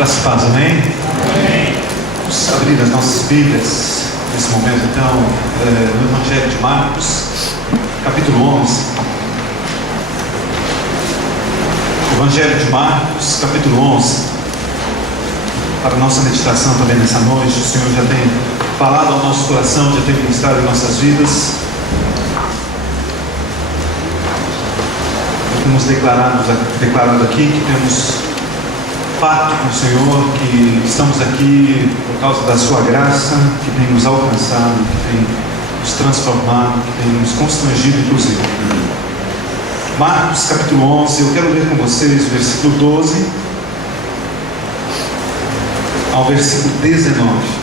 Graças a Deus, amém? Amém. Vamos abrir as nossas Bíblias nesse momento, então, no Evangelho de Marcos, capítulo 11. Evangelho de Marcos, capítulo 11. Para a nossa meditação também nessa noite, o Senhor já tem falado ao nosso coração, já tem ministrado em nossas vidas. Temos declarado aqui que temos pacto com o Senhor, que estamos aqui por causa da sua graça, que tem nos alcançado, que tem nos transformado, que tem nos constrangido, inclusive. Marcos capítulo 11, eu quero ler com vocês o versículo 12 ao versículo 19.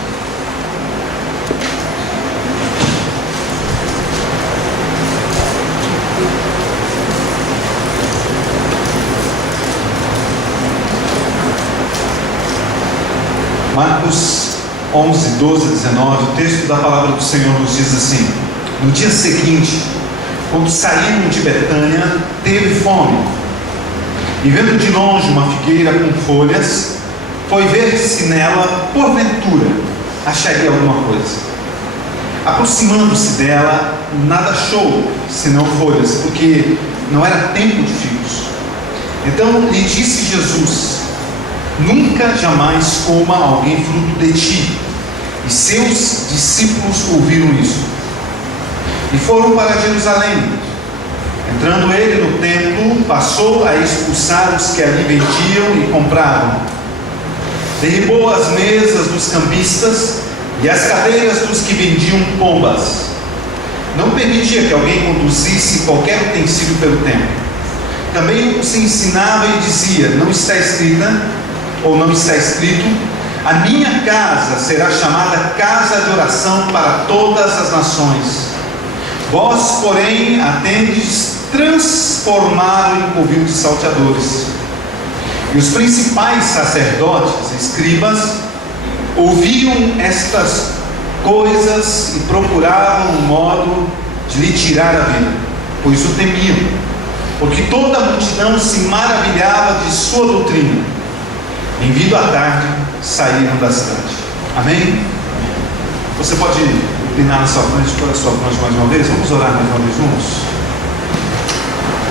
Marcos 11, 12 a 19, o texto da palavra do Senhor nos diz assim: no dia seguinte, quando saíram de Betânia, teve fome, e vendo de longe uma figueira com folhas, foi ver se nela, porventura, acharia alguma coisa. Aproximando-se dela, nada achou, senão folhas, porque não era tempo de figos. Então lhe disse Jesus: nunca jamais coma alguém fruto de ti. E seus discípulos ouviram isso e foram para Jerusalém. Entrando ele no templo, passou a expulsar os que ali vendiam e compravam. Derribou as mesas dos cambistas e as cadeiras dos que vendiam pombas. Não permitia que alguém conduzisse qualquer utensílio pelo templo. Também os ensinava e dizia: não está escrita, ou não está escrito, a minha casa será chamada casa de oração para todas as nações. Vós, porém, a tendes transformado em covil de salteadores. E os principais sacerdotes, escribas, ouviam estas coisas e procuravam um modo de lhe tirar a vida, pois o temiam, porque toda a multidão se maravilhava de sua doutrina. Em vindo à tarde, saíram da cidade. Amém? Você pode inclinar na sua frente, para a sua frente mais uma vez? Vamos orar mais uma vez juntos?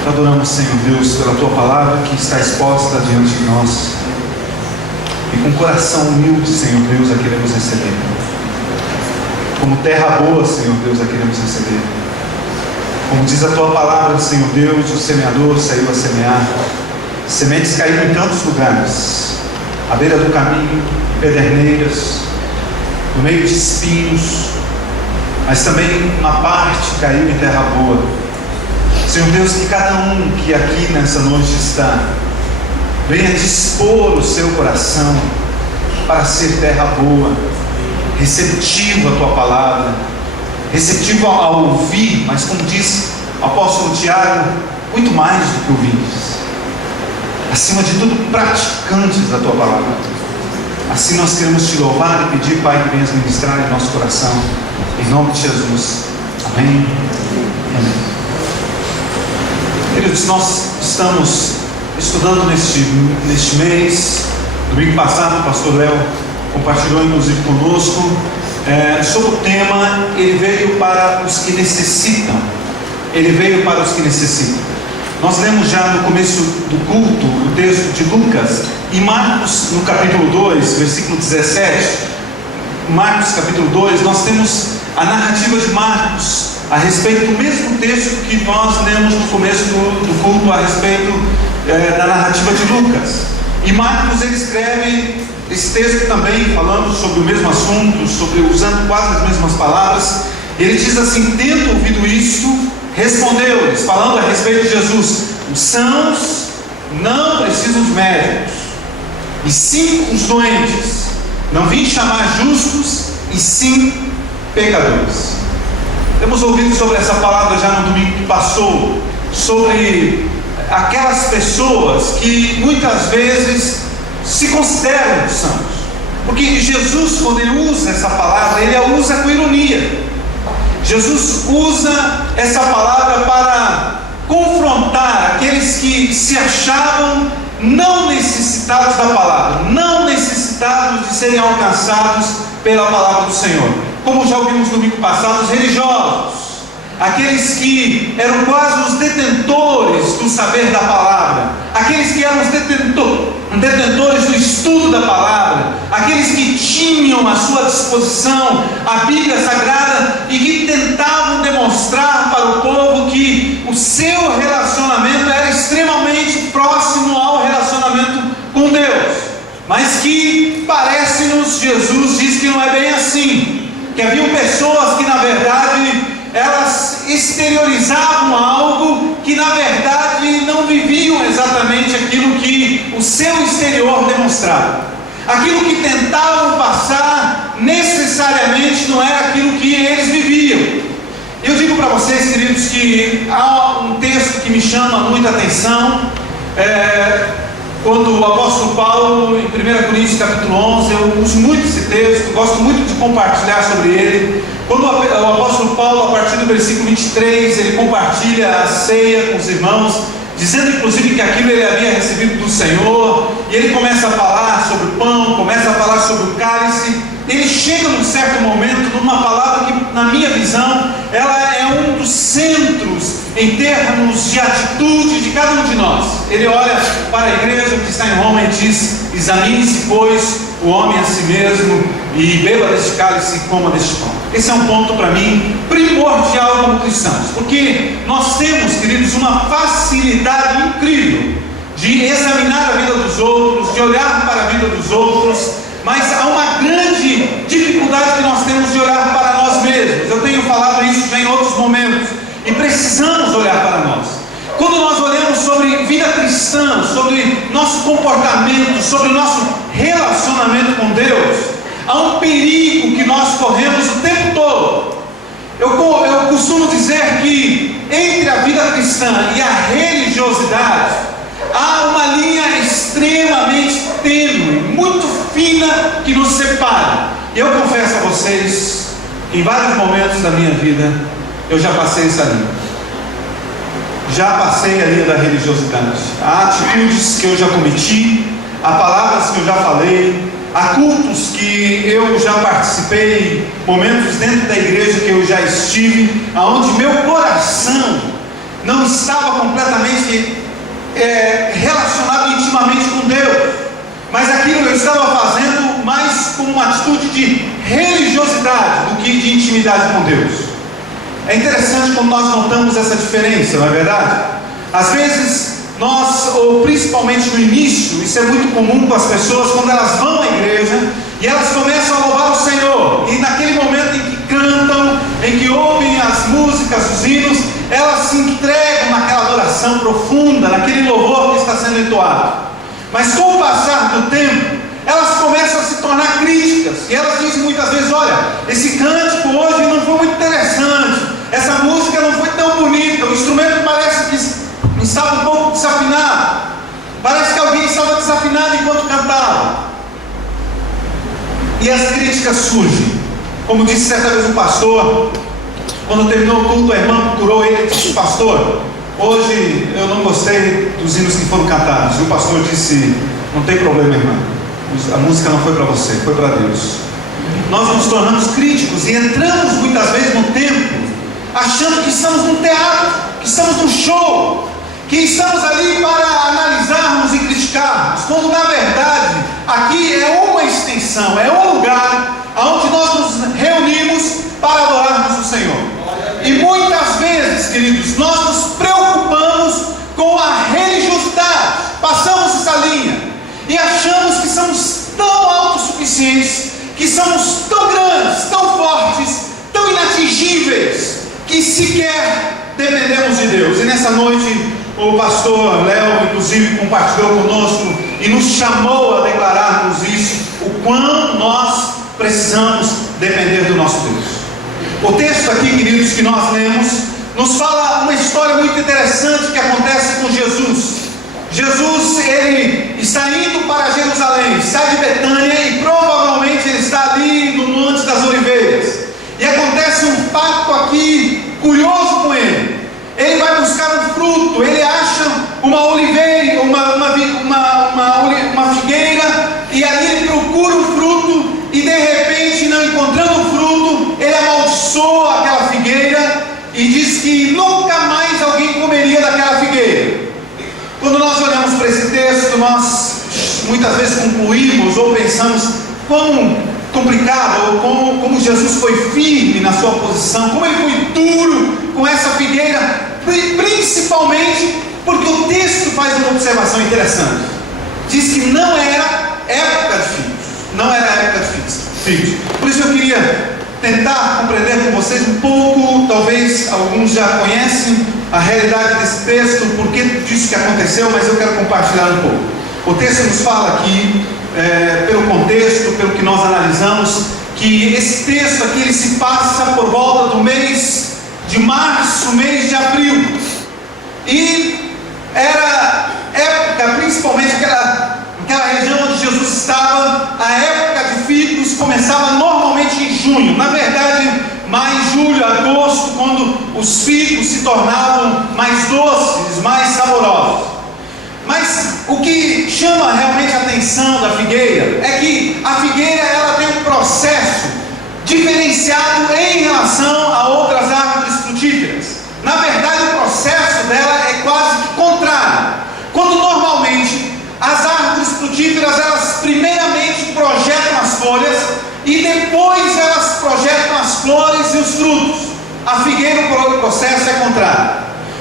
Te adoramos, Senhor Deus, pela Tua palavra que está exposta diante de nós. E com coração humilde, Senhor Deus, a queremos receber. Como terra boa, Senhor Deus, a queremos receber. Como diz a Tua palavra, Senhor Deus, o semeador saiu a semear. Sementes caíram em tantos lugares, à beira do caminho, pederneiras, no meio de espinhos, mas também uma parte caiu em terra boa. Senhor Deus, que cada um que aqui nessa noite está, venha dispor o seu coração para ser terra boa, receptivo à Tua palavra, receptivo a ouvir, mas como diz o apóstolo Tiago, muito mais do que ouvintes. Acima de tudo, praticantes da Tua palavra. Assim nós queremos Te louvar e pedir, Pai, que venhas ministrar em nosso coração, em nome de Jesus. Amém. Amém. Queridos, nós estamos estudando neste mês. Domingo passado o pastor Léo compartilhou inclusive conosco sobre o tema: Ele veio para os que necessitam. Ele veio para os que necessitam. Nós lemos já no começo do culto o texto de Lucas e Marcos, no capítulo 2, versículo 17. Marcos capítulo 2, nós temos a narrativa de Marcos a respeito do mesmo texto que nós lemos no começo do culto a respeito da narrativa de Lucas. E Marcos, ele escreve esse texto também falando sobre o mesmo assunto, usando quase as mesmas palavras. Ele diz assim: tendo ouvido isto, respondeu-lhes, falando a respeito de Jesus: os sãos não precisam de médicos, e sim os doentes. Não vim chamar justos, e sim pecadores. Temos ouvido sobre essa palavra já no domingo que passou, sobre aquelas pessoas que muitas vezes se consideram sãos, porque Jesus, quando ele usa essa palavra, ele a usa com ironia. Jesus usa essa palavra para confrontar aqueles que se achavam não necessitados da palavra, não necessitados de serem alcançados pela palavra do Senhor. Como já ouvimos no domingo passado, os religiosos, aqueles que eram quase os detentores do saber da palavra, aqueles que eram os detentores do estudo da palavra, aqueles que tinham à sua disposição a Bíblia Sagrada e que tentavam demonstrar para o povo que o seu relacionamento era extremamente próximo ao relacionamento com Deus, mas que parece-nos, Jesus diz que não é bem assim, que haviam pessoas que na verdade elas exteriorizavam algo que na verdade não viviam exatamente aquilo que o seu exterior demonstrava. Aquilo que tentavam passar necessariamente não era aquilo que eles viviam. Eu digo para vocês, queridos, que há um texto que me chama muita atenção, quando o apóstolo Paulo, em 1 Coríntios capítulo 11, eu uso muito esse texto, gosto muito de compartilhar sobre ele. Quando o apóstolo Paulo, a partir do versículo 23, ele compartilha a ceia com os irmãos, dizendo inclusive que aquilo ele havia recebido do Senhor, e ele começa a falar sobre o pão, começa a falar sobre o cálice. Ele chega num certo momento numa palavra que, na minha visão, ela é um dos centros em termos de atitude de cada um de nós. Ele olha para a igreja que está em Roma e diz: examine-se, pois, o homem a si mesmo, e beba deste cálice e coma deste pão. Esse é um ponto para mim primordial como cristãos, porque nós temos, queridos, uma facilidade incrível de examinar a vida dos outros, de olhar para a vida dos outros, mas há uma grande dificuldade que nós temos de olhar para nós mesmos. Eu tenho falado isso já em outros momentos, e precisamos olhar para nós. Quando nós olhamos sobre vida cristã, sobre nosso comportamento, sobre nosso relacionamento com Deus, há um perigo que nós corremos o tempo todo. Eu costumo dizer que entre a vida cristã e a religiosidade há uma linha extremamente tênue, muito fina, que nos separa. E eu confesso a vocês que em vários momentos da minha vida eu já passei essa linha. Já passei a linha da religiosidade. Há atitudes que eu já cometi, há palavras que eu já falei, há cultos que eu já participei, momentos dentro da igreja que eu já estive, aonde meu coração não estava completamente relacionado intimamente com Deus, mas aquilo eu estava fazendo mais como uma atitude de religiosidade do que de intimidade com Deus. É interessante como nós notamos essa diferença, não é verdade? Às vezes nós, ou principalmente no início, isso é muito comum com as pessoas, quando elas vão à igreja e elas começam a louvar o Senhor, e naquele momento em que cantam, em que ouvem as músicas, os hinos, elas se entregam naquela adoração profunda, naquele louvor que está sendo entoado. Mas com o passar do tempo, elas começam a se tornar críticas, e elas dizem muitas vezes: olha, esse cântico hoje não foi muito interessante, essa música não foi tão bonita, o instrumento parece que estava um pouco desafinado, parece que alguém estava desafinado enquanto cantava. E as críticas surgem. Como disse certa vez um pastor, quando terminou o culto, a irmã procurou ele e disse: pastor, hoje eu não gostei dos hinos que foram cantados. E o pastor disse: não tem problema, irmã, a música não foi para você, foi para Deus. Nós nos tornamos críticos e entramos muitas vezes no templo achando que estamos num teatro, que estamos num show, que estamos ali para analisarmos e criticarmos, quando na verdade aqui é uma extensão, é um lugar onde nós nos reunimos para adorarmos o Senhor. E muitas vezes, queridos, nós nos preocupamos com a religiosidade, passamos essa linha e achamos que somos tão autossuficientes, que somos tão grandes, tão fortes, tão inatingíveis, que sequer dependemos de Deus. E nessa noite o pastor Léo inclusive compartilhou conosco e nos chamou a declararmos isso, o quão nós precisamos depender do nosso Deus. O texto aqui, queridos, que nós lemos, nos fala uma história muito interessante que acontece com Jesus. Jesus, ele está indo para Jerusalém, sai de Betânia e provavelmente ele está ali no Monte das Oliveiras. E acontece um fato aqui curioso com ele. Ele vai buscar um fruto, ele acha uma oliveira, uma aquela figueira e diz que nunca mais alguém comeria daquela figueira. Quando nós olhamos para esse texto, nós muitas vezes concluímos ou pensamos quão complicado, ou como Jesus foi firme na sua posição, como ele foi duro com essa figueira, principalmente porque o texto faz uma observação interessante. Diz que não era época de figos, não era época de figos. Por isso eu queria tentar compreender com vocês um pouco, talvez alguns já conhecem a realidade desse texto, o porquê disso que aconteceu, mas eu quero compartilhar um pouco. O texto nos fala aqui, pelo contexto, pelo que nós analisamos, que esse texto aqui ele se passa por volta do mês de março, mês de abril, e era época, principalmente aquela região onde Jesus estava, a época de figos começava normalmente em junho, na verdade maio, julho, agosto, quando os figos se tornavam mais doces, mais saborosos. Mas o que chama realmente a atenção da figueira é que a figueira ela tem um processo diferenciado em relação a outras árvores frutíferas. Na verdade, o processo dela é quase que contrário. Quando normalmente as árvores frutíferas elas primeiramente projetam as folhas e depois elas projetam as flores e os frutos. A figueira, o processo é contrário.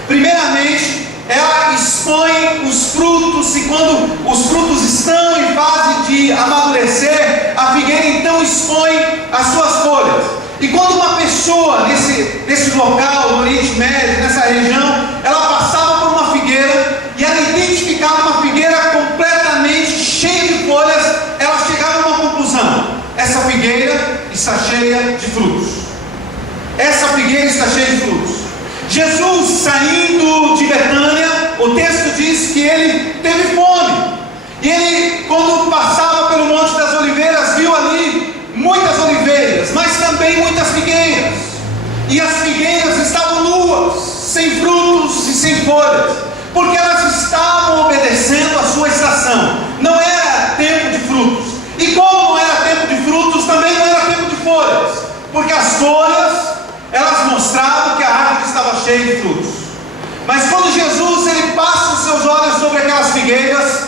Primeiramente, ela expõe os frutos, e quando os frutos estão em fase de amadurecer, a figueira então expõe as suas folhas. E quando uma pessoa nesse local, no Oriente Médio, nessa região, ela passava por uma figueira e ela identificava uma figueira completamente cheia de folhas, ela chegava a uma conclusão: essa figueira está cheia de frutos. Essa figueira está cheia de frutos. Jesus, saindo de Betânia, o texto diz que ele teve fome. E ele, quando passava pelo Monte das Oliveiras, viu ali muitas oliveiras, mas também muitas figueiras. E as figueiras estavam nuas, sem frutos e sem folhas, porque elas estavam obedecendo a sua estação. Não era tempo de frutos. E como não era tempo de frutos, também não era tempo de folhas, porque as folhas elas mostravam que a árvore estava cheia de frutos. Mas quando Jesus ele passa os seus olhos sobre aquelas figueiras,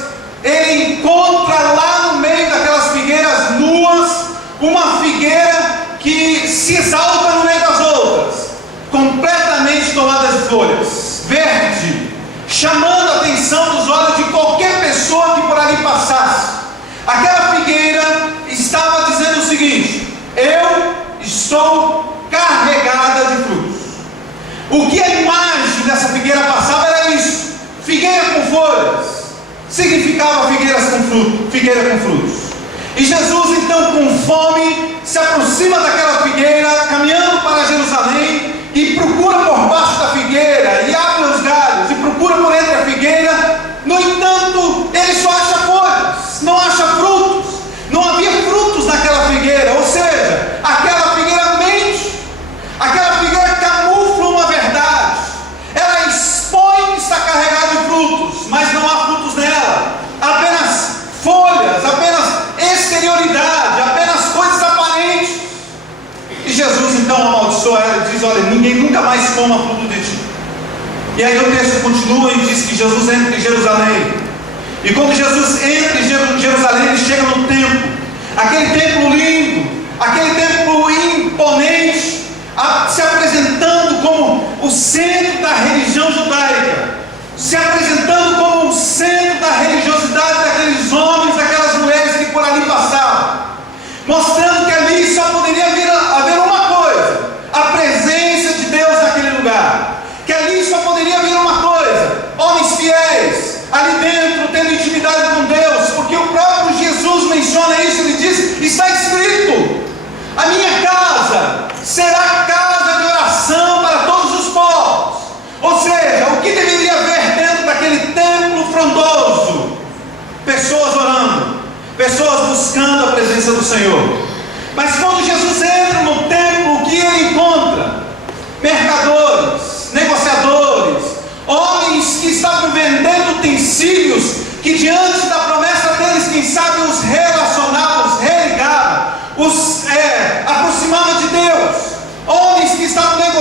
ele encontra lá no meio daquelas figueiras nuas uma figueira que se exalta no meio das outras, completamente tomada de folhas, verde, chamando a atenção dos olhos de qualquer pessoa que por ali passasse. Aquela figueira estava dizendo o seguinte: eu estou carregada de frutos. O que a imagem dessa figueira passava era isso: figueira com folhas significava figueira com frutos. E Jesus então, com fome, se aproxima daquela figueira, caminhando para Jerusalém, e procura por baixo da figueira, e abre os galhos, e procura por entre a figueira. No entanto, ele só acha folhas, não acha frutos. Não havia frutos naquela figueira, ou seja, aquela figueira mente, aquela figueira camufla uma verdade. Ela expõe que está carregada de frutos, mas não há frutos nela, apenas folhas, apenas exterioridade, apenas coisas aparentes. E Jesus então amaldiçoa ela e diz: olha, ninguém nunca mais coma fruto de ti. E aí o texto continua e diz que Jesus entra em Jerusalém. E quando Jesus entra em Jerusalém, ele chega no templo, aquele templo lindo, aquele templo imponente, se apresentando como o centro da religião judaica, se apresentando como o centro da religiosidade daqueles homens, daquelas mulheres que por ali passavam, mostrando que ali só poderia haver uma coisa: a presença de Deus naquele lugar, que ali só poderia haver uma coisa: homens fiéis ali dentro, tendo intimidade com Deus, porque o próprio Jesus menciona isso. Ele diz: está escrito, a minha casa será casa de oração para todos os povos. Ou seja, o que deveria haver dentro daquele templo frondoso? Pessoas orando, pessoas buscando a presença do Senhor. Mas quando Jesus entra no templo, o que ele encontra? Mercadores, negociadores, homens que estavam vendendo utensílios que, diante da promessa deles, quem sabe os relacionava, os religava, os aproximava de Deus. Homens que estavam negociando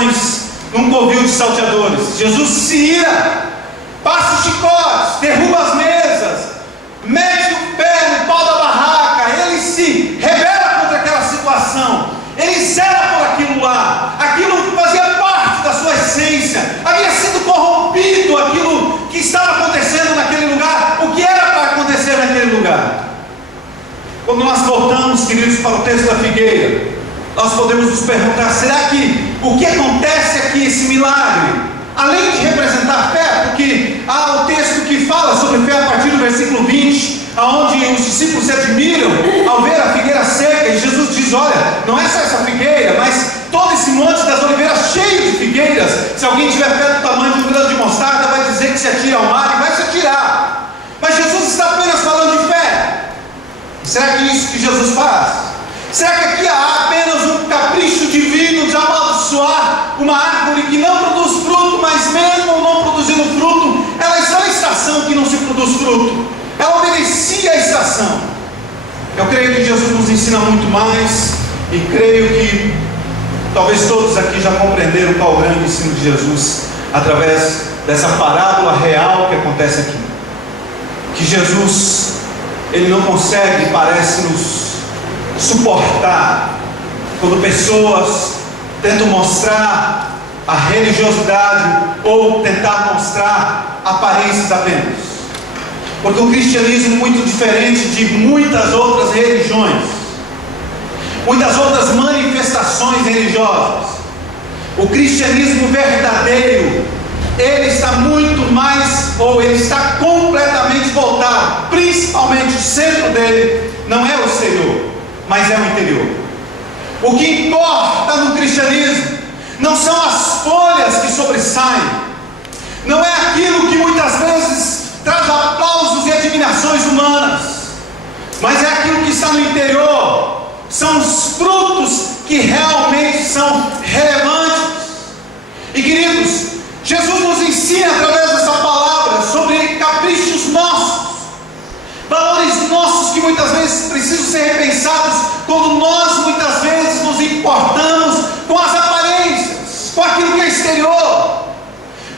situações num covil de salteadores. Jesus se ira, passa os chicotes, derruba as mesas, mete o pé no pau da barraca, ele se rebela contra aquela situação, ele zela por aquilo lá, aquilo fazia parte da sua essência, havia sido corrompido aquilo que estava acontecendo naquele lugar, o que era para acontecer naquele lugar. Quando nós voltamos, queridos, para o texto da figueira, nós podemos nos perguntar: será que o que acontece aqui, esse milagre, além de representar fé, porque há o texto que fala sobre fé a partir do versículo 20, onde os discípulos se admiram ao ver a figueira seca, e Jesus diz: olha, não é só essa figueira, mas todo esse monte das oliveiras cheio de figueiras. Se alguém tiver fé do tamanho de um grão de mostarda, vai dizer que se atira ao mar, e vai se atirar. Mas Jesus está apenas falando de fé. Será que é isso que Jesus faz? Será que aqui há apenas um capricho divino de amaldiçoar uma árvore que não produz fruto, mas mesmo não produzindo fruto, ela está na estação que não se produz fruto, ela obedecia à estação? Eu creio que Jesus nos ensina muito mais, e creio que talvez todos aqui já compreenderam qual o grande ensino de Jesus, através dessa parábola real que acontece aqui. Que Jesus, Ele não consegue, parece, nos suportar quando pessoas tentam mostrar a religiosidade ou tentar mostrar aparências apenas, porque o cristianismo é muito diferente de muitas outras religiões, muitas outras manifestações religiosas. O cristianismo verdadeiro, ele está muito mais, ou ele está completamente voltado, principalmente o centro dele não é o exterior, mas é o interior. O que importa no cristianismo não são as folhas que sobressaem, não é aquilo que muitas vezes traz aplausos e admirações humanas, mas é aquilo que está no interior, são os frutos que realmente são relevantes. E queridos, Jesus nos ensina através dessa palavra sobre caprichos nossos, valores nossos que muitas vezes precisam ser repensados quando nós muitas vezes nos importamos com as aparências, com aquilo que é exterior,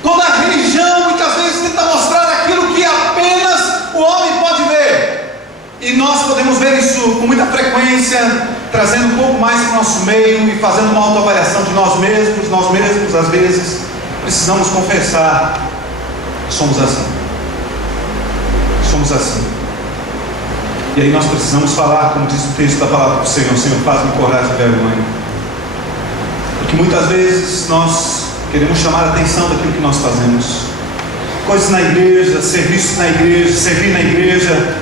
quando a religião muitas vezes tenta mostrar aquilo que apenas o homem pode ver, e nós podemos ver isso com muita frequência, trazendo um pouco mais para o nosso meio e fazendo uma autoavaliação de nós mesmos às vezes precisamos confessar: somos assim. E aí nós precisamos falar, como diz o texto da palavra do Senhor: Senhor, faz-me coragem e vergonha. Porque muitas vezes nós queremos chamar a atenção daquilo que nós fazemos, coisas na igreja, serviços na igreja, servir na igreja,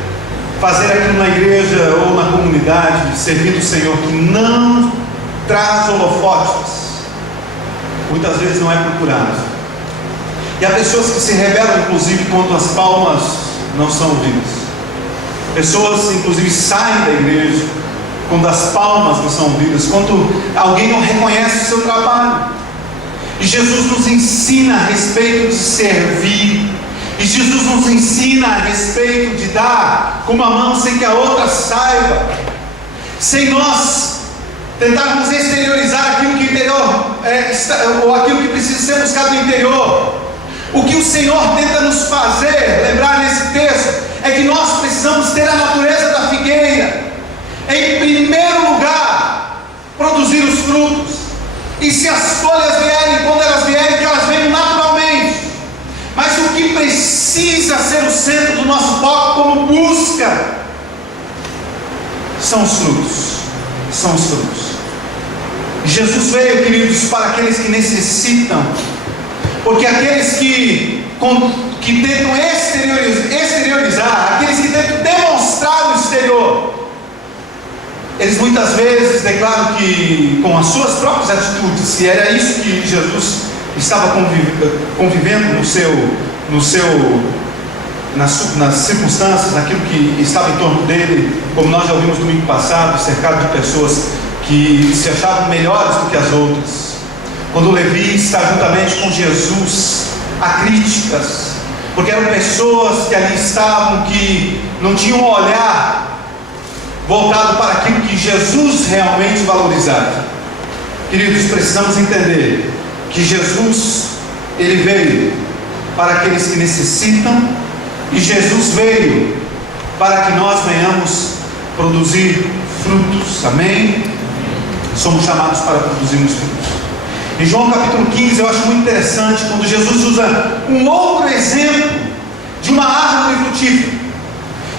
fazer aquilo na igreja ou na comunidade, servir do Senhor, que não traz holofotes, muitas vezes não é procurado. E há pessoas que se rebelam, inclusive, quando as palmas não são ouvidas. Pessoas, inclusive, saem da igreja quando as palmas não são ouvidas, quando alguém não reconhece o seu trabalho. E Jesus nos ensina a respeito de servir, e Jesus nos ensina a respeito de dar com uma mão sem que a outra saiba, sem nós tentarmos exteriorizar aquilo que o interior ou aquilo que precisa ser buscado no interior. O que o Senhor tenta nos fazer lembrar nesse texto é que nós precisamos ter a natureza da figueira, em primeiro lugar, produzir os frutos, e se as folhas vierem, quando elas vierem, que elas venham naturalmente, mas o que precisa ser o centro do nosso foco como busca são os frutos. Jesus veio, queridos, para aqueles que necessitam, porque aqueles que tentam exteriorizar, aqueles que tentam demonstrar o exterior, eles muitas vezes declaram que com as suas próprias atitudes, e era isso que Jesus estava convivendo nas circunstâncias, naquilo que estava em torno dele, como nós já ouvimos domingo passado, cercado de pessoas que se achavam melhores do que as outras. Quando Levi está juntamente com Jesus, há críticas, porque eram pessoas que ali estavam, que não tinham um olhar voltado para aquilo que Jesus realmente valorizava. Queridos, precisamos entender que Jesus, Ele veio para aqueles que necessitam, e Jesus veio para que nós venhamos produzir frutos, amém? Somos chamados para produzirmos frutos. Em João capítulo 15, eu acho muito interessante quando Jesus usa um outro exemplo de uma árvore frutífera.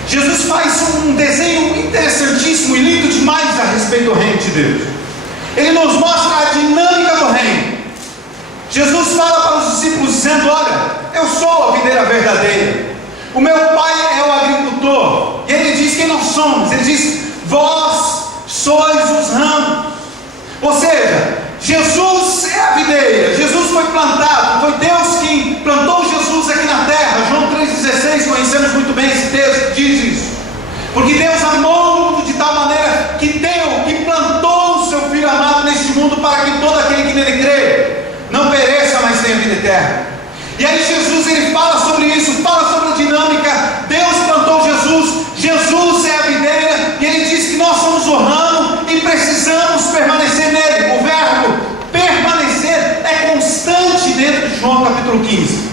Jesus faz um desenho interessantíssimo e lindo demais a respeito do reino de Deus. Ele nos mostra a dinâmica do reino. Jesus fala para os discípulos dizendo: olha, eu sou a videira verdadeira, o meu pai é o agricultor. E ele diz quem nós somos. Ele diz: vós sois os ramos. Ou seja, Jesus é a videira, Jesus foi plantado, foi Deus quem plantou Jesus aqui na terra. João 3,16, conhecemos muito bem esse texto, diz isso. Porque Deus amou o mundo de tal maneira que deu, que plantou o seu Filho amado neste mundo, para que todo aquele que nele crê não pereça, mas tenha vida eterna. E aí Jesus, ele fala sobre isso, fala sobre a dinâmica. Deus plantou Jesus, Jesus é a videira, e ele diz que nós somos o ramo e precisamos permanecer nele. O verbo permanecer é constante dentro de João capítulo 15.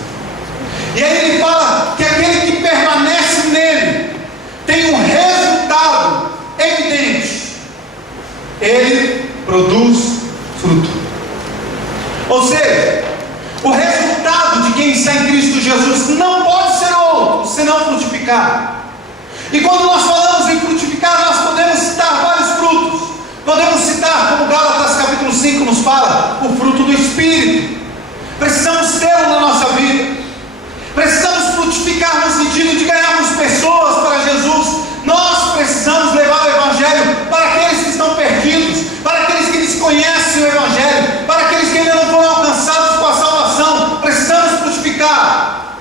E aí ele fala que aquele que permanece nele tem um resultado evidente: ele produz fruto. Ou seja, o resultado de quem está em Cristo Jesus não pode ser outro senão frutificar. E quando nós falamos em frutificar, nós podemos citar vários frutos. Podemos citar, como Gálatas capítulo 5 nos fala, o fruto do Espírito. Precisamos tê-lo na nossa vida. Precisamos frutificar no sentido de ganharmos pessoas para Jesus. Nós precisamos levar o Evangelho para aqueles que estão perdidos, para aqueles que desconhecem o Evangelho, para aqueles que ainda não foram alcançados com a salvação. Precisamos frutificar.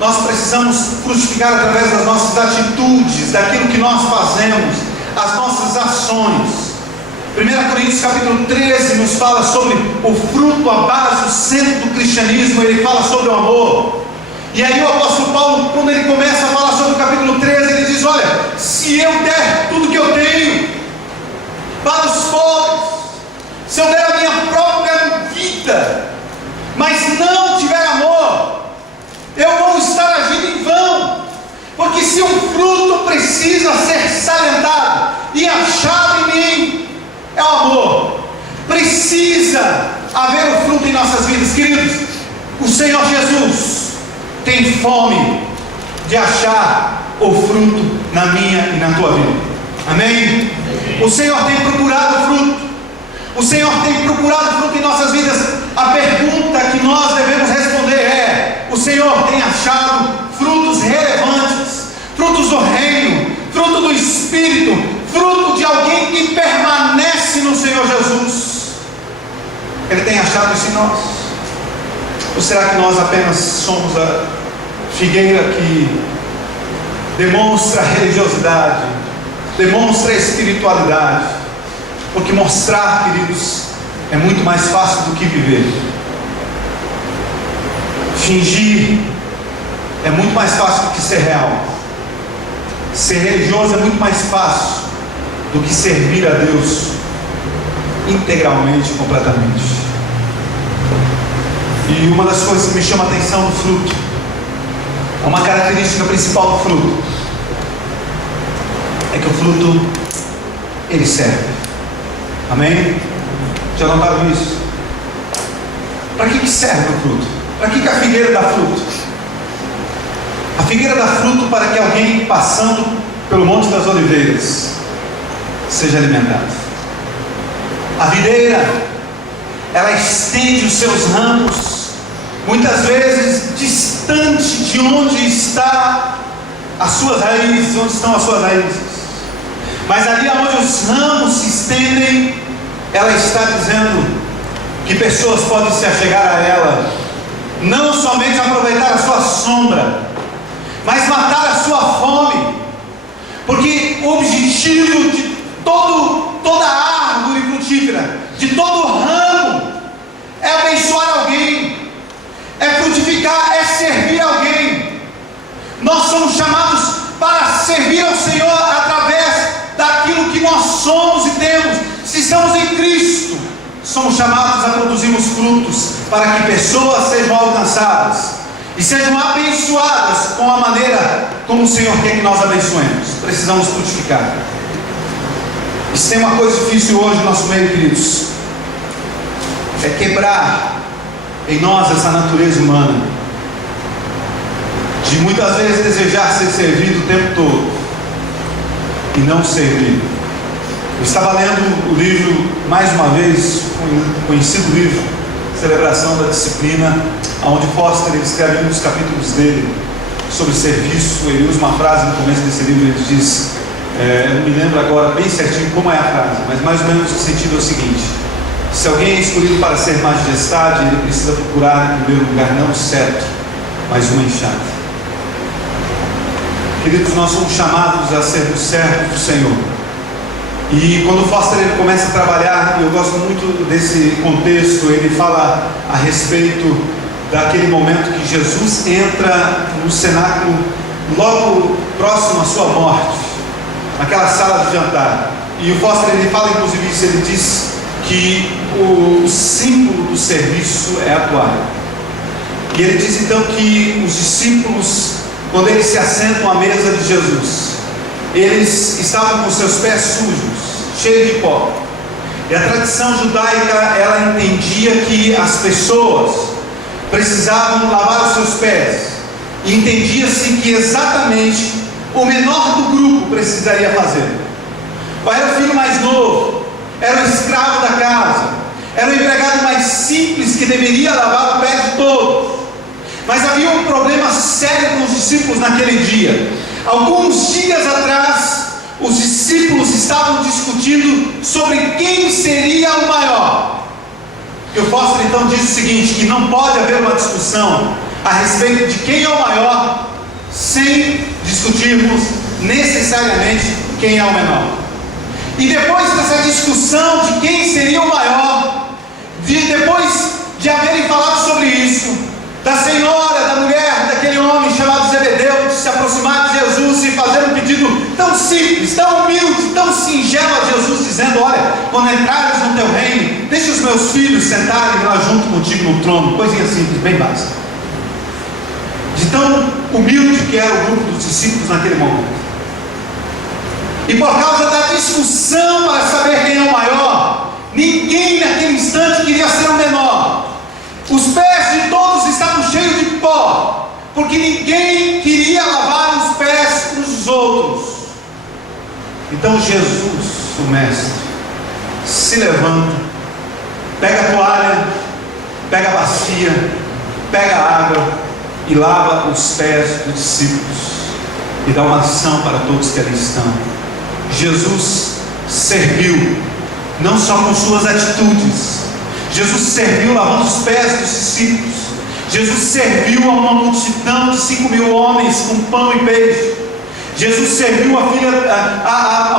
Nós precisamos frutificar através das nossas atitudes, daquilo que nós fazemos, as nossas ações. 1 Coríntios capítulo 13 nos fala sobre o fruto, a base, o centro do cristianismo. Ele fala sobre o amor. E aí o apóstolo Paulo, quando ele começa a falar sobre o capítulo 13, ele diz: olha, se eu der tudo que eu tenho para os pobres, se eu der a minha própria vida, mas não tiver amor, eu vou estar agindo em vão. Porque se um fruto precisa ser salientado e achado em mim, é o amor. Precisa haver o fruto em nossas vidas, queridos. O Senhor Jesus tem fome de achar o fruto na minha e na tua vida. Amém? O Senhor tem procurado fruto. O Senhor tem procurado fruto em nossas vidas. A pergunta que nós devemos responder é: o Senhor tem achado frutos relevantes, frutos do reino, fruto do Espírito, fruto de alguém que permanece no Senhor Jesus? Ele tem achado isso em nós? Ou será que nós apenas somos a figueira que demonstra religiosidade, demonstra espiritualidade? Porque mostrar, queridos, é muito mais fácil do que viver. Fingir é muito mais fácil do que ser real. Ser religioso é muito mais fácil do que servir a Deus integralmente, completamente. E uma das coisas que me chama a atenção do fruto, uma característica principal do fruto, é que o fruto, ele serve. Amém? Já notaram isso? Para que serve o fruto? Para que a figueira dá fruto? A figueira dá fruto para que alguém passando pelo Monte das Oliveiras seja alimentado. A videira, ela estende os seus ramos, muitas vezes distante de onde está as suas raízes, onde estão as suas raízes. Mas ali onde os ramos se estendem, ela está dizendo que pessoas podem se achegar a ela, não somente aproveitar a sua sombra, mas matar a sua fome. Porque o objetivo de toda árvore frutífera, de todo ramo, é abençoar alguém, é frutificar, é servir alguém. Nós somos chamados para servir ao Senhor através daquilo que nós somos e temos. Se estamos em Cristo, somos somos chamados a produzirmos frutos para que pessoas sejam alcançadas e sejam abençoadas com a maneira como o Senhor quer que nós abençoemos. Precisamos frutificar. E se tem uma coisa difícil hoje no nosso meio, queridos, é quebrar em nós essa natureza humana de muitas vezes desejar ser servido o tempo todo e não servir. Eu estava lendo o livro, mais uma vez, um conhecido livro, Celebração da Disciplina, onde Foster escreve um dos capítulos dele sobre serviço. Ele usa uma frase no começo desse livro, ele diz, eu não me lembro agora bem certinho como é a frase, mas mais ou menos o sentido é o seguinte: se alguém é escolhido para ser majestade, ele precisa procurar em primeiro lugar não o cetro, mas uma enxada. Queridos, nós somos chamados a sermos servos do Senhor. E quando o Foster ele começa a trabalhar, e eu gosto muito desse contexto, ele fala a respeito daquele momento que Jesus entra no cenáculo logo próximo à sua morte, naquela sala de jantar. E o Foster ele fala inclusive isso, ele diz que o símbolo do serviço é a toalha. E ele diz então que os discípulos, quando eles se assentam à mesa de Jesus, eles estavam com seus pés sujos, cheios de pó. E a tradição judaica, ela entendia que as pessoas precisavam lavar os seus pés. E entendia-se que exatamente o menor do grupo precisaria fazer. Era o filho mais novo, era o escravo da casa, era o empregado mais simples que deveria lavar o pé de todos. Mas havia um problema sério com os discípulos naquele dia. Alguns dias atrás, os discípulos estavam discutindo sobre quem seria o maior. E o Foster então diz o seguinte, que não pode haver uma discussão a respeito de quem é o maior sem discutirmos necessariamente quem é o menor. E depois dessa discussão de quem seria o maior, depois de haverem falado sobre isso, da senhora, da mulher, daquele homem chamado Zebedeu, de se aproximar de Jesus e fazer um pedido tão simples, tão humilde, tão singelo a Jesus, dizendo: olha, quando entrares no teu reino, deixa os meus filhos sentarem lá junto contigo no trono. Coisinha simples, bem básica. De tão humilde que era o grupo dos discípulos naquele momento. E por causa da discussão para saber quem é o maior, ninguém naquele instante queria ser o menor. Os pés de todos estavam cheios de pó, porque ninguém queria lavar os pés uns dos outros. Então Jesus, o mestre, se levanta, pega a toalha, pega a bacia, pega a água e lava os pés dos discípulos e dá uma lição para todos que ali estão. Jesus serviu, não só com suas atitudes. Jesus serviu lavando os pés dos discípulos. Jesus serviu a uma multidão de 5.000 homens com pão e peixe. Jesus serviu a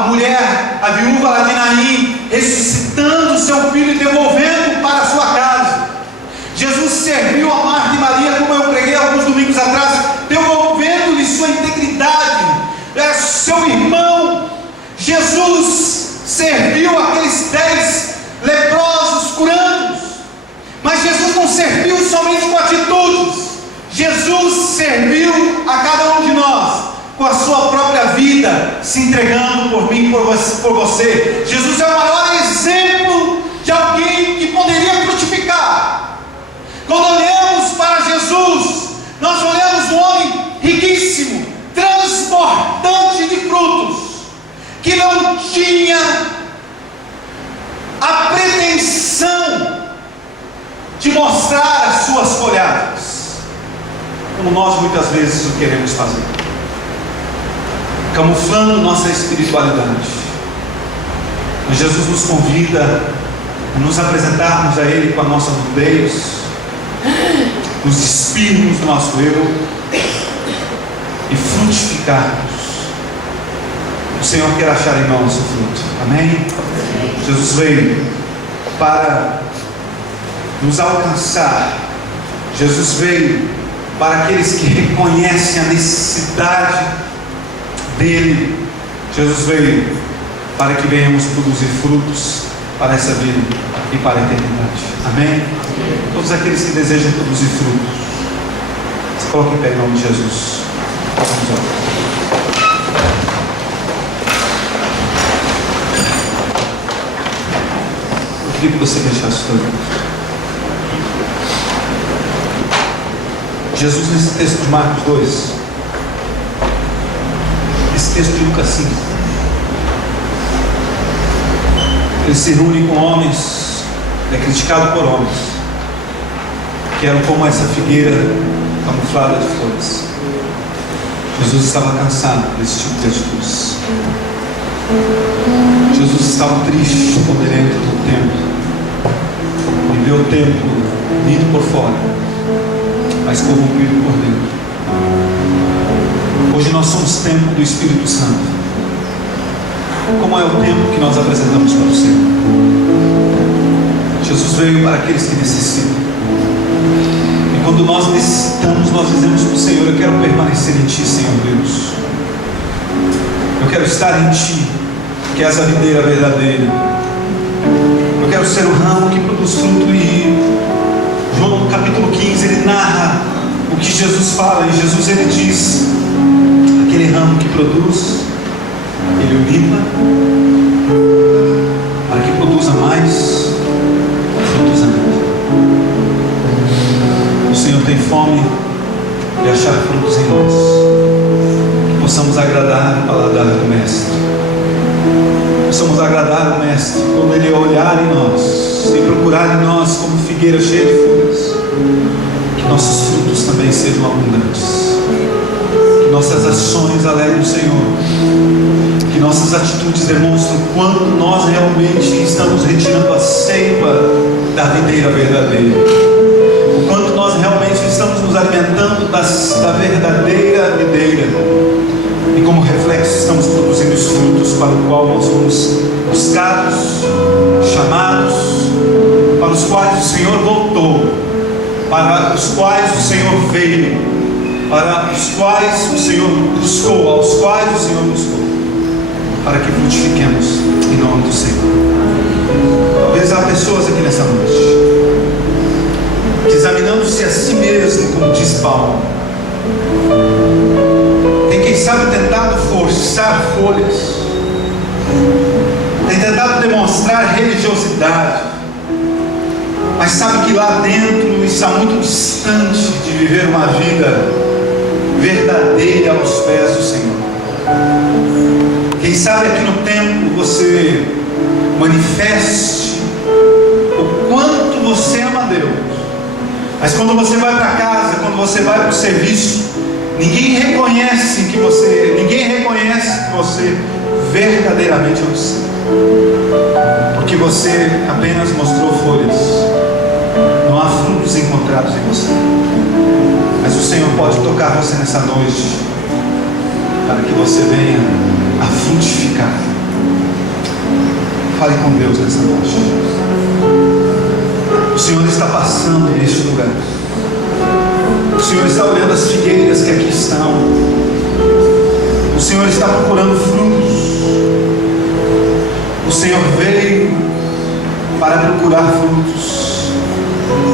mulher, a viúva lá de Naim, ressuscitando o seu filho e devolvendo para a sua casa. Jesus serviu a Marta e Maria, como eu preguei alguns domingos atrás, devolvendo-lhe sua integridade, seu irmão. Jesus serviu aqueles 10 leprosos, curando-os. Mas Jesus não serviu somente com atitudes. Jesus serviu a cada um de nós com a sua própria vida, se entregando por mim, por você. Jesus é o maior exemplo de alguém que poderia frutificar. Quando olhamos para Jesus, nós olhamos um homem riquíssimo, transbordante de frutos, que não tinha a pretensão de mostrar as suas folhadas, como nós muitas vezes o queremos fazer, camuflando nossa espiritualidade. Mas Jesus nos convida a nos apresentarmos a Ele com a nossa nudez, nos despirmos do nosso eu e frutificarmos. O Senhor quer achar em nós o fruto. Amém? Jesus veio para nos alcançar. Jesus veio para aqueles que reconhecem a necessidade dele. Jesus veio para que venhamos produzir frutos para essa vida e para a eternidade. Amém? Todos aqueles que desejam produzir frutos, se coloquem em pé em nome de Jesus. Vamos orar. Eu queria que você fechasse os olhos. Jesus, nesse texto de Marcos 2, esse texto de Lucas 5, ele se reúne com homens, é criticado por homens que eram como essa figueira camuflada de flores. Jesus estava cansado desse tipo de atitudes. Jesus estava triste quando ele entra no templo e vê o templo lindo por fora, mas corrompido por dentro. Hoje nós somos templo do Espírito Santo. Como é o templo que nós apresentamos para o Senhor? Jesus veio para aqueles que necessitam. E quando nós necessitamos, nós dizemos para o Senhor: eu quero permanecer em Ti, Senhor Deus. Eu quero estar em Ti, que és a videira verdadeira. Eu quero ser o ramo que produz fruto. E João no capítulo 15 ele narra o que Jesus fala. E Jesus ele diz: aquele ramo que produz, ele o limpa para que produza mais frutos ainda. O Senhor tem fome de achar frutos em nós, que possamos agradar o paladar do Mestre, possamos agradar o Mestre quando Ele olhar em nós e procurar em nós como figueira cheia de folhas, que nossos frutos também sejam abundantes, que nossas ações alegrem o Senhor, que nossas atitudes demonstram quanto nós realmente estamos retirando a seiva da videira verdadeira, o quanto nós realmente estamos nos alimentando da verdadeira videira, e como reflexo estamos produzindo os frutos para o qual nós fomos buscados, chamados, para os quais o Senhor voltou, para os quais o Senhor veio, para os quais o Senhor buscou, aos quais o Senhor buscou, para que frutifiquemos em nome do Senhor. Talvez há pessoas aqui nessa noite que, examinando-se a si mesmo, como diz Paulo, tem, quem sabe, tentado forçar folhas, tem tentado demonstrar religiosidade, mas sabe que lá dentro está muito distante de viver uma vida verdadeira aos pés do Senhor. Quem sabe aqui no templo você manifeste o quanto você ama Deus, mas quando você vai para casa, quando você vai para o serviço, ninguém reconhece que você verdadeiramente é o Senhor, porque você apenas mostrou folhas, não há frutos encontrados em você. Mas o Senhor pode tocar você nessa noite, para que você venha a frutificar. Fale com Deus nessa noite. O Senhor está passando neste lugar. O Senhor está olhando as figueiras que aqui estão. O Senhor está procurando frutos. O Senhor veio para procurar frutos.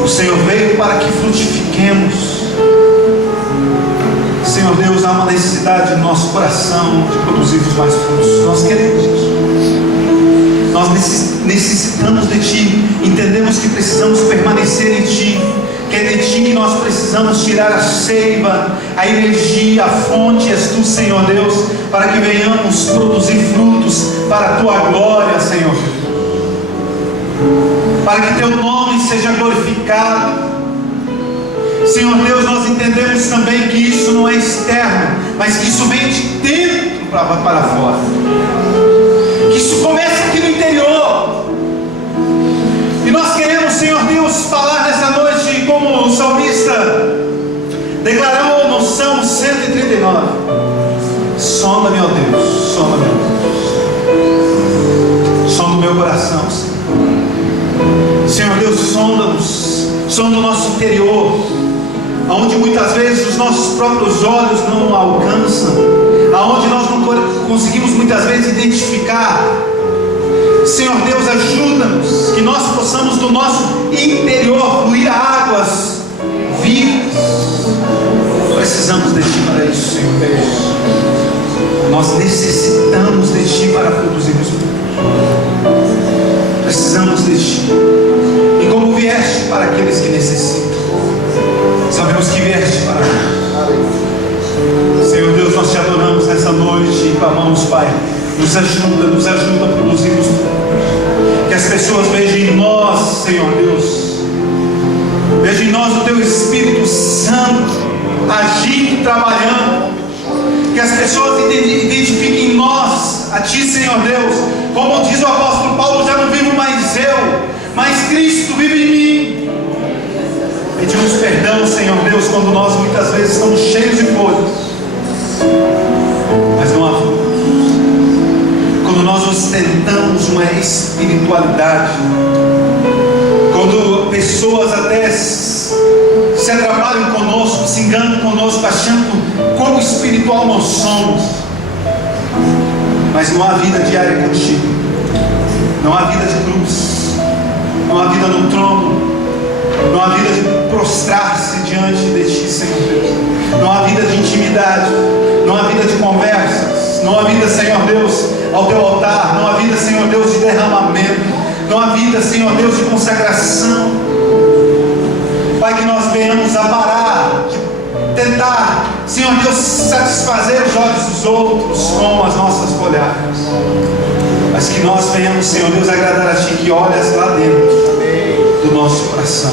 O Senhor veio para que frutifiquemos. Senhor Deus, há uma necessidade no nosso coração de produzirmos mais frutos. Nós queremos isso. Nós necessitamos de Ti. Entendemos que precisamos permanecer em Ti, que é de Ti que nós precisamos tirar a seiva, a energia, a fonte. És Tu, Senhor Deus, para que venhamos produzir frutos para a Tua glória, Senhor Jesus, para que Teu nome seja glorificado. Senhor Deus, nós entendemos também que isso não é externo, mas que isso vem de dentro para fora, que isso começa aqui no interior. E nós queremos, Senhor Deus, falar nessa noite como o salmista declarou no Salmo 139: sonda-me, ó Deus, sonda-me, ó Deus, sonda o meu coração, Senhor Deus, sonda-nos, sonda o nosso interior, aonde muitas vezes os nossos próprios olhos não alcançam, aonde nós não conseguimos muitas vezes identificar. Senhor Deus, ajuda-nos, que nós possamos do nosso interior fluir águas vivas. Precisamos de Ti para isso, Senhor Deus. Nós necessitamos de Ti para produzirmos frutos. Precisamos de Ti. E como vieste para aqueles que necessitam, sabemos que vieste para nós. Senhor Deus, nós Te adoramos nessa noite e clamamos, Pai, nos ajuda a produzirmos frutos. Que as pessoas vejam em nós, Senhor Deus, vejam em nós o Teu Espírito Santo agindo, trabalhando. Que as pessoas identifiquem em nós a Ti, Senhor Deus. Como diz o apóstolo Paulo, já não vivo mais eu, mas Cristo vive em mim. Pedimos perdão, Senhor Deus, quando nós muitas vezes estamos cheios de coisas, mas não há frutos. Quando nós ostentamos uma espiritualidade, quando pessoas até se atrapalham conosco, se enganam conosco, achando quão espiritual nós somos, mas não há vida diária contigo, não há vida de cruz, não há vida no trono, não há vida de prostrar-se diante de Ti, Senhor Deus, não há vida de intimidade, não há vida de conversas, não há vida, Senhor Deus, ao Teu altar, não há vida, Senhor Deus, de derramamento, não há vida, Senhor Deus, de consagração. Pai, que nós venhamos a parar de tentar, Senhor Deus, satisfazer os olhos dos outros com as nossas folhagens, mas que nós venhamos, Senhor Deus, agradar a Ti, que olhas lá dentro do nosso coração.